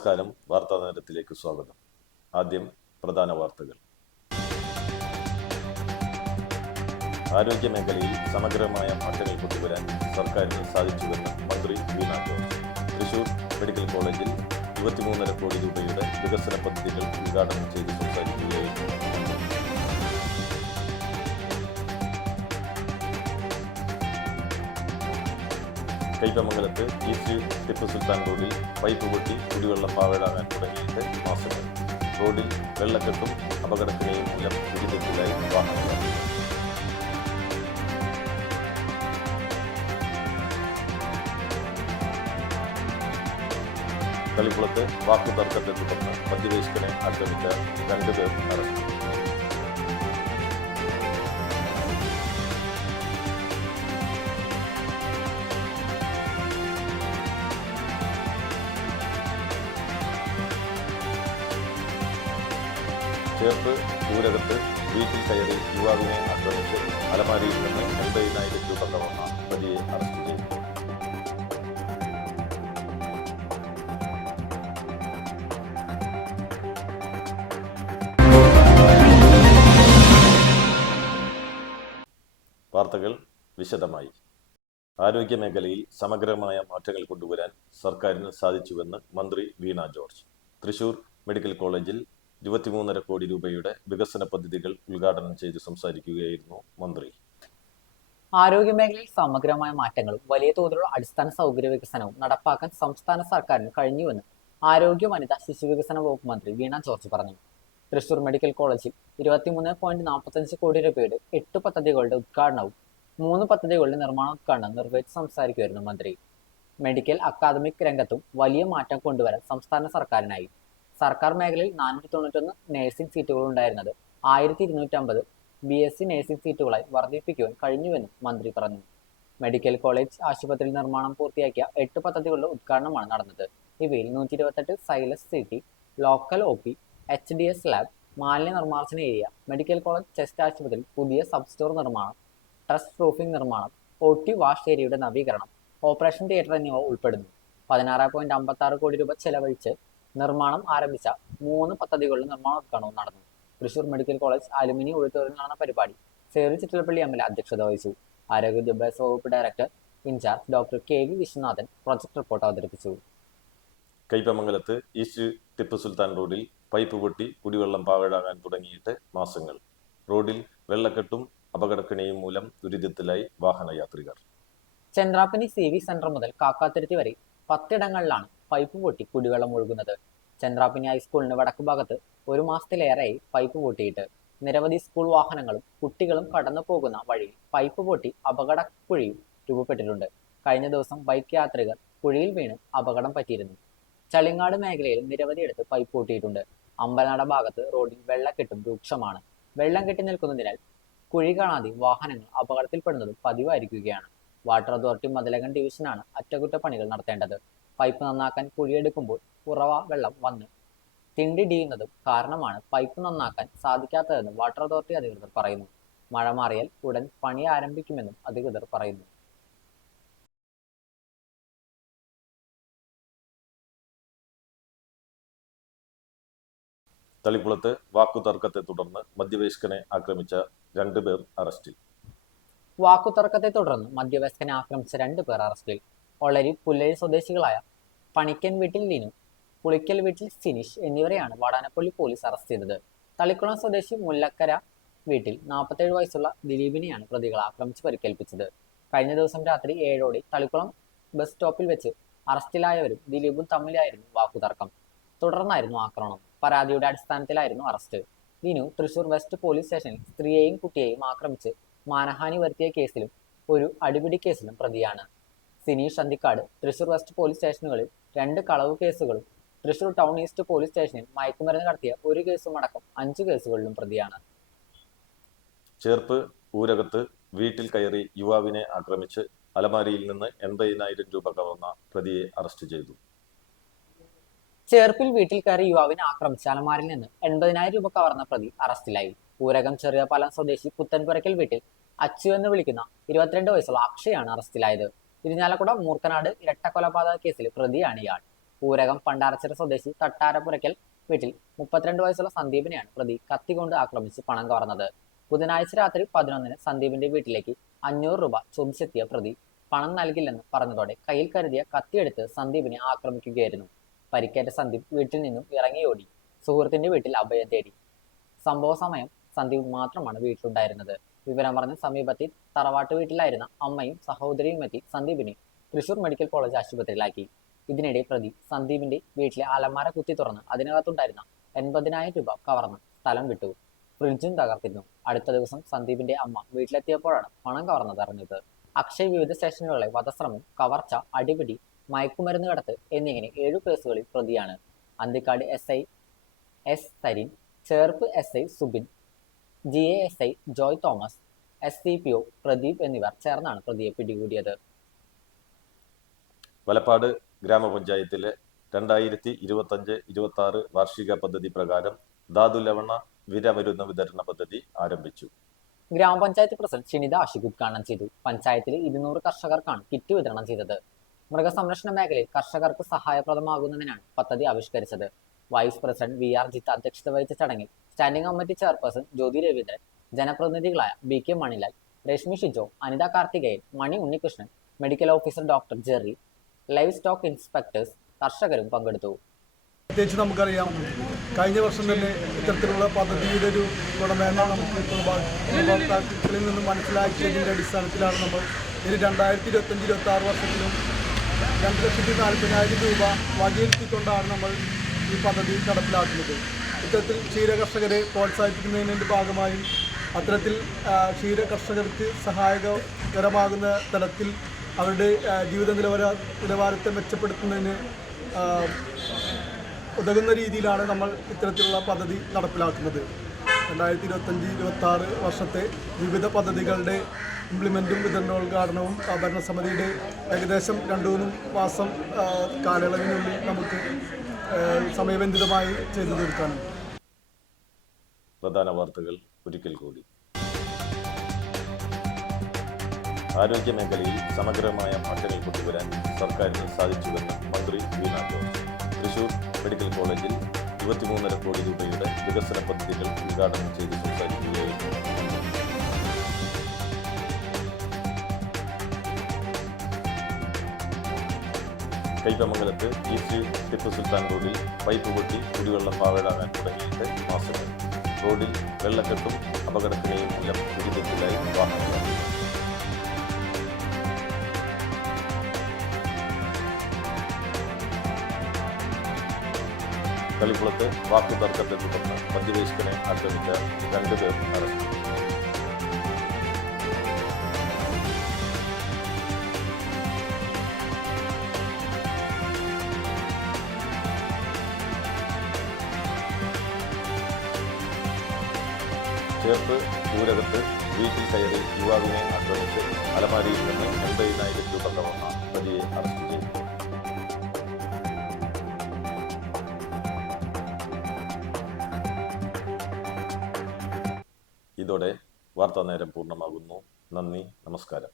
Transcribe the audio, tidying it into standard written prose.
നമസ്കാരം. വാർത്താ നേരത്തിലേക്ക് സ്വാഗതം. ആദ്യം പ്രധാന വാർത്തകൾ. ആരോഗ്യ മേഖലയിൽ സമഗ്രമായ മാറ്റങ്ങൾ കൊണ്ടുവരാൻ സർക്കാരിന് സാധിച്ചുവെന്ന് മന്ത്രി വീണ ജോർജ്. തൃശൂർ മെഡിക്കൽ കോളേജിൽ 23.5 കോടി രൂപയുടെ വികസന പദ്ധതികൾ ഉദ്ഘാടനം ചെയ്ത് സംസാരിക്കുകയായിരുന്നു മന്ത്രി. കൈപ്പമംഗലത്ത് ഈസ്റ്റ് ടിപ്പു സുൽത്താൻ റോഡിൽ പൈപ്പ് പൊട്ടി കുടിവെള്ളം പാഴാകാൻ തുടങ്ങിയിട്ട് മാസങ്ങൾ. റോഡിൽ വെള്ളക്കെട്ടും അപകടത്തിനെയും മൂലം ദുരിതത്തിലായി വാഹനങ്ങൾ. തളിക്കുളത്ത് വാക്കുതർക്കത്തെ തുടർന്ന് മധ്യവയസ്കനെ ആക്രമിച്ച 2 പേർ അറസ്റ്റ്. ചേർപ്പ് ഊരകത്ത് വീട്ടിൽ കയറി യുവാവിനെ ആക്രമിച്ച് അലമാരിയിൽ നിന്ന് 80,000 രൂപ കവർന്ന പ്രതിയെ അറസ്റ്റ് ചെയ്തു. വാർത്തകൾ വിശദമായി. ആരോഗ്യ മേഖലയിൽ സമഗ്രമായ മാറ്റങ്ങൾ കൊണ്ടുവരാൻ സർക്കാരിന് സാധിച്ചുവെന്ന് മന്ത്രി വീണ ജോർജ്. തൃശൂർ മെഡിക്കൽ കോളേജിൽ 23.5 കോടി രൂപയുടെ വികസന പദ്ധതികൾ ഉദ്ഘാടനം ചെയ്ത് സംസാരിക്കുകയായിരുന്നു മന്ത്രി. ആരോഗ്യ മേഖലയിൽ സമഗ്രമായ മാറ്റങ്ങളും വലിയ തോതിലുള്ള അടിസ്ഥാന സൗകര്യ വികസനവും നടപ്പാക്കാൻ സംസ്ഥാന സർക്കാരിന് കഴിഞ്ഞുവെന്ന് ആരോഗ്യ വനിതാ ശിശു വികസന വകുപ്പ് മന്ത്രി വീണ ജോർജ് പറഞ്ഞു. തൃശൂർ മെഡിക്കൽ കോളേജിൽ 23.45 കോടി രൂപയുടെ 8 പദ്ധതികളുടെ ഉദ്ഘാടനവും 3 പദ്ധതികളുടെ നിർമ്മാണോദ്ഘാടനം നിർവഹിച്ച് സംസാരിക്കുകയായിരുന്നു മന്ത്രി. മെഡിക്കൽ അക്കാദമിക് രംഗത്തും വലിയ മാറ്റം കൊണ്ടുവരാൻ സംസ്ഥാന സർക്കാരിനായി. സർക്കാർ മേഖലയിൽ 491 നഴ്സിംഗ് സീറ്റുകൾ ഉണ്ടായിരുന്നത് 1250 BSc നഴ്സിംഗ് സീറ്റുകളായി വർദ്ധിപ്പിക്കുവാൻ കഴിഞ്ഞുവെന്നും മന്ത്രി പറഞ്ഞു. മെഡിക്കൽ കോളേജ് ആശുപത്രി നിർമ്മാണം പൂർത്തിയാക്കിയ 8 പദ്ധതികളുടെ ഉദ്ഘാടനമാണ് നടന്നത്. ഇവയിൽ 128 Silas city, local OP, HDS lab, മാലിന്യ നിർമ്മാർജ്ജന ഏരിയ, മെഡിക്കൽ കോളേജ് ചെസ്റ്റ് ആശുപത്രിയിൽ പുതിയ സബ് സ്റ്റോർ നിർമ്മാണം, ട്രസ്റ്റ് പ്രൂഫിംഗ് നിർമ്മാണം, OT വാഷ് ഏരിയയുടെ നവീകരണം, ഓപ്പറേഷൻ തിയേറ്റർ എന്നിവ ഉൾപ്പെടുന്നു. 16.56 കോടി രൂപ ചെലവഴിച്ച് നിർമ്മാണം ആരംഭിച്ച 3 പദ്ധതികളുടെ നിർമ്മാണോദ്ഘാടനവും നടന്നു. തൃശൂർ മെഡിക്കൽ കോളേജ് അലുമിനി ഒഴുത്തോറിൽ നടന്ന പരിപാടി സേറി ചിറ്റലപ്പള്ളി MLA അധ്യക്ഷത വഹിച്ചു. ആരോഗ്യ വിദ്യാഭ്യാസ വകുപ്പ് director incharge doctor KV Viswanathan project report അവതരിപ്പിച്ചു. കൈപ്പമംഗലത്ത് ഈസ്റ്റ് ടിപ്പു സുൽത്താൻ റോഡിൽ പൈപ്പ് പൊട്ടി കുടിവെള്ളം പാഴാകാൻ തുടങ്ങിയിട്ട് മാസങ്ങൾ. റോഡിൽ വെള്ളക്കെട്ടും അപകടക്കിണിയും മൂലം ദുരിതത്തിലായി വാഹനയാത്രികർ. ചന്ദ്രാപ്പനി CV സെന്റർ മുതൽ കാക്കാത്തിരുത്തി വരെ 10 ഇടങ്ങളിലാണ് പൈപ്പ് പൊട്ടി കുടിവെള്ളം ഒഴുകുന്നത്. ചന്ദ്രാപ്പനി ഹൈസ്കൂളിന് വടക്കു ഭാഗത്ത് 1 മാസത്തിലേറെയായി പൈപ്പ് പൊട്ടിയിട്ട്. നിരവധി സ്കൂൾ വാഹനങ്ങളും കുട്ടികളും കടന്നു പോകുന്ന വഴിയിൽ പൈപ്പ് പൊട്ടി അപകടക്കുഴിയും രൂപപ്പെട്ടിട്ടുണ്ട്. കഴിഞ്ഞ ദിവസം ബൈക്ക് യാത്രികർ കുഴിയിൽ വീണ് അപകടം പറ്റിയിരുന്നു. ചളിങ്ങാട് മേഖലയിൽ നിരവധിയിടത്ത് പൈപ്പ് പൊട്ടിയിട്ടുണ്ട്. അമ്പലനട ഭാഗത്ത് റോഡിൽ വെള്ളക്കെട്ടും രൂക്ഷമാണ്. വെള്ളം കെട്ടി നിൽക്കുന്നതിനാൽ കുഴി കാണാതെ വാഹനങ്ങൾ അപകടത്തിൽപ്പെടുന്നതും പതിവായിരിക്കുകയാണ്. വാട്ടർ അതോറിറ്റി മതിലകം ഡിവിഷനാണ് അറ്റകുറ്റപ്പണികൾ നടത്തേണ്ടത്. പൈപ്പ് നന്നാക്കാൻ കുഴിയെടുക്കുമ്പോൾ ഉറവ വെള്ളം വന്ന് തിണ്ടിടിയുന്നതും കാരണമാണ് പൈപ്പ് നന്നാക്കാൻ സാധിക്കാത്തതെന്ന് വാട്ടർ അതോറിറ്റി അധികൃതർ പറയുന്നു. മഴ മാറിയാൽ ഉടൻ പണി ആരംഭിക്കുമെന്നും അധികൃതർ പറയുന്നു. തളിക്കുളത്ത് വാക്കുതർക്കത്തെ തുടർന്ന് മധ്യവയസ്കനെ ആക്രമിച്ച 2 പേർ അറസ്റ്റിൽ. വാക്കുതർക്കത്തെ തുടർന്ന് മധ്യവയസ്കനെ ആക്രമിച്ച 2 പേർ അറസ്റ്റിൽ. ഒളരി പുല്ലഴി സ്വദേശികളായ പണിക്കൻ വീട്ടിൽ ലിനു, പുളിക്കൽ വീട്ടിൽ സിനിഷ് എന്നിവരെയാണ് വാടാനപ്പള്ളി പോലീസ് അറസ്റ്റ് ചെയ്തത്. തളിക്കുളം സ്വദേശി മുല്ലക്കര വീട്ടിൽ 47 വയസ്സുള്ള ദിലീപിനെയാണ് പ്രതികൾ ആക്രമിച്ച് പരിക്കേൽപ്പിച്ചത്. കഴിഞ്ഞ ദിവസം രാത്രി 7 തളിക്കുളം ബസ് സ്റ്റോപ്പിൽ വെച്ച് അറസ്റ്റിലായവരും ദിലീപും തമ്മിലായിരുന്നു വാക്കുതർക്കം. തുടർന്നായിരുന്നു ആക്രമണം. പരാതിയുടെ അടിസ്ഥാനത്തിലായിരുന്നു arrest. Linu Thrissur west police സ്റ്റേഷനിൽ സ്ത്രീയെയും കുട്ടിയെയും ആക്രമിച്ച് മാനഹാനി വരുത്തിയ കേസിലും ഒരു അടിപിടി കേസിലും പ്രതിയാണ്. സിനീഷ് അന്തിക്കാട് തൃശൂർ വെസ്റ്റ് പോലീസ് സ്റ്റേഷനുകളിൽ 2 കളവ് കേസുകളും തൃശൂർ ടൗൺ ഈസ്റ്റ് പോലീസ് സ്റ്റേഷനിൽ മയക്കുമരുന്ന് കടത്തിയ 1 കേസും അടക്കം 5 കേസുകളിലും പ്രതിയാണ്. ചേർപ്പ് ഊരകത്ത് വീട്ടിൽ കയറി യുവാവിനെ ആക്രമിച്ച് അലമാരിയിൽ നിന്ന് 80,000 രൂപ കവർന്ന പ്രതിയെ അറസ്റ്റ് ചെയ്തു. ചേർപ്പിൽ വീട്ടിൽ കയറി യുവാവിനെ ആക്രമിച്ച അലമാരിൽ നിന്ന് 80,000 രൂപ കവർന്ന പ്രതി അറസ്റ്റിലായി. ഊരകം ചെറിയപാലം സ്വദേശി പുത്തൻപുരയ്ക്കൽ വീട്ടിൽ അച്ചു എന്ന് വിളിക്കുന്ന 22 വയസ്സുള്ള അക്ഷയാണ് അറസ്റ്റിലായത്. ഇരിഞ്ഞാലക്കുട മൂർക്കനാട് ഇരട്ടക്കൊലപാതക കേസിൽ പ്രതിയാണ് ഇയാൾ. ഊരകം പണ്ടാരച്ചിറ സ്വദേശി തട്ടാരപ്പുരയ്ക്കൽ വീട്ടിൽ 32 വയസ്സുള്ള സന്ദീപിനെയാണ് പ്രതി കത്തികൊണ്ട് ആക്രമിച്ച് പണം കവർന്നത്. ബുധനാഴ്ച രാത്രി 11-ന് സന്ദീപിന്റെ വീട്ടിലേക്ക് 500 രൂപ ചോദിച്ചെത്തിയ പ്രതി പണം നൽകില്ലെന്ന് പറഞ്ഞതോടെ കയ്യിൽ കരുതിയ കത്തിയെടുത്ത് സന്ദീപിനെ ആക്രമിക്കുകയായിരുന്നു. പരിക്കേറ്റ സന്ദീപ് വീട്ടിൽ നിന്നും ഇറങ്ങിയോടി സുഹൃത്തിന്റെ വീട്ടിൽ അഭയം തേടി. സംഭവ സമയം സന്ദീപ് മാത്രമാണ് വീട്ടിലുണ്ടായിരുന്നത്. വിവരം പറഞ്ഞ് സമീപത്തെ തറവാട്ട് വീട്ടിലായിരുന്ന അമ്മയും സഹോദരിയും എത്തി സന്ദീപിനെ തൃശൂർ മെഡിക്കൽ കോളേജ് ആശുപത്രിയിലാക്കി. ഇതിനിടെ പ്രതി സന്ദീപിന്റെ വീട്ടിലെ അലമാര കുത്തി തുറന്ന് അതിനകത്തുണ്ടായിരുന്ന 80,000 രൂപ കവർന്ന് സ്ഥലം വിട്ടു. ഫ്രിഡ്ജും തകർത്തിരുന്നു. അടുത്ത ദിവസം സന്ദീപിന്റെ അമ്മ വീട്ടിലെത്തിയപ്പോഴാണ് പണം കവർന്നതറിഞ്ഞത്. അക്ഷയ് വിവിധ സ്റ്റേഷനുകളിലെ വധശ്രമം, കവർച്ച, അടിപിടി, മയക്കുമരുന്ന് കടത്ത് എന്നിങ്ങനെ 7 കേസുകളിൽ പ്രതിയാണ്. Anthikad SI S Sarin, Cherpu SI Subin, GASI Joy Thomas, SCPO Pradeep എന്നിവർ ചേർന്നാണ് പ്രതിയെ പിടികൂടിയത്. വലപ്പാട് ഗ്രാമപഞ്ചായത്തിലെ 2025-26 വാർഷിക പദ്ധതി പ്രകാരം ധാതുലവണ വിരമരുന്ന് വിതരണ പദ്ധതി ആരംഭിച്ചു. ഗ്രാമപഞ്ചായത്ത് പ്രസിഡന്റ് ഷിനിത ആഷിഖ് ഉദ്ഘാടനം ചെയ്തു. പഞ്ചായത്തിലെ 200 കർഷകർക്കാണ് കിറ്റ് വിതരണം ചെയ്തത്. മൃഗസംരക്ഷണ മേഖലയിൽ കർഷകർക്ക് സഹായപ്രദമാകുന്നതിനാണ് പദ്ധതി ആവിഷ്കരിച്ചത്. വൈസ് പ്രസിഡന്റ് VR ജിത്ത അധ്യക്ഷത വഹിച്ച ചടങ്ങിൽ standing committee chairperson Jyothi Raveendran, ജനപ്രതിനിധികളായ BK Manilal, Rashmi Shijo, Anitha Karthikeyan, Mani Unnikrishnan, medical officer doctor Jerry, livestock inspectors, കർഷകരും പങ്കെടുത്തു. പ്രത്യേകിച്ച് നമുക്കറിയാം, കഴിഞ്ഞ വർഷം തന്നെ ഇത്തരത്തിലുള്ള പദ്ധതിയുടെ ഒരു ഗുണമേന്മ നമുക്ക് ഉപഭോക്താക്കളിൽ നിന്ന് മനസ്സിലാക്കിയതിൻ്റെ അടിസ്ഥാനത്തിലാണ് നമ്മൾ ഒരു 2025-26 വർഷത്തിലും 2,40,000 രൂപ വകയിരുത്തിക്കൊണ്ടാണ് നമ്മൾ ഈ പദ്ധതി നടപ്പിലാക്കുന്നത്. ഇത്തരത്തിൽ ക്ഷീരകർഷകരെ പ്രോത്സാഹിപ്പിക്കുന്നതിൻ്റെ ഭാഗമായും അത്തരത്തിൽ ക്ഷീരകർഷകർക്ക് സഹായകരമാകുന്ന തലത്തിൽ അവരുടെ ജീവിത നിലവാരത്തെ മെച്ചപ്പെടുത്തുന്നതിന് ഉതകുന്ന രീതിയിലാണ് നമ്മൾ ഇത്തരത്തിലുള്ള പദ്ധതി നടപ്പിലാക്കുന്നത്. 2025-26 വർഷത്തെ വിവിധ പദ്ധതികളുടെ ഇംപ്ലിമെൻറ്റും വിതരണോദ്ഘാടനവും ഭരണസമിതിയുടെ ഏകദേശം 2-3 മാസം കാലയളവിനുള്ളിൽ നമുക്ക് സമയബന്ധിതമായി ചെയ്തു തീർക്കാനും. പ്രധാന വാർത്തകൾ ഒരിക്കൽ കൂടി. ആരോഗ്യ മേഖലയിൽ സമഗ്രമായ മാറ്റങ്ങൾ കൊണ്ടുവരാൻ സർക്കാരിന് സാധിച്ചുവെന്ന് മന്ത്രി വീണ ജോർജ്. തൃശൂർ മെഡിക്കൽ കോളേജിൽ 23.5 കോടി രൂപയുടെ വികസന പദ്ധതികൾ ഉദ്ഘാടനം ചെയ്ത് സംസാരിക്കുകയായിരുന്നു. കൈപ്പമംഗലത്ത് ഈസ്റ്റ് ടിപ്പു സുൽത്താൻ റോഡിൽ പൈപ്പ് പൊട്ടി കുടിവെള്ളം പാഴാകാൻ തുടങ്ങിയിട്ട് മാസങ്ങൾ. റോഡിൽ വെള്ളക്കെട്ടും അപകടത്തിനെയും മൂലം ദുരിതത്തിലായി വാഹനങ്ങൾ. കളിക്കുളത്ത് വാക്കുതർക്കത്തെ തുടർന്ന് മധ്യവയസ്കനെ ആക്രമിച്ച 2 പേർ അറസ്റ്റ്. ചേർപ്പ് ഊരകത്ത് വീട്ടിൽ കയറി യുവാവിനെ ആക്രമിച്ച് അലമാരിയിൽ നിന്ന് 80,000 രൂപ കവർന്ന പ്രതിയെ അറസ്റ്റ് ചെയ്തു. ഇതോടെ വാർത്താ നേരം പൂർണ്ണമാകുന്നു. നന്ദി, നമസ്കാരം.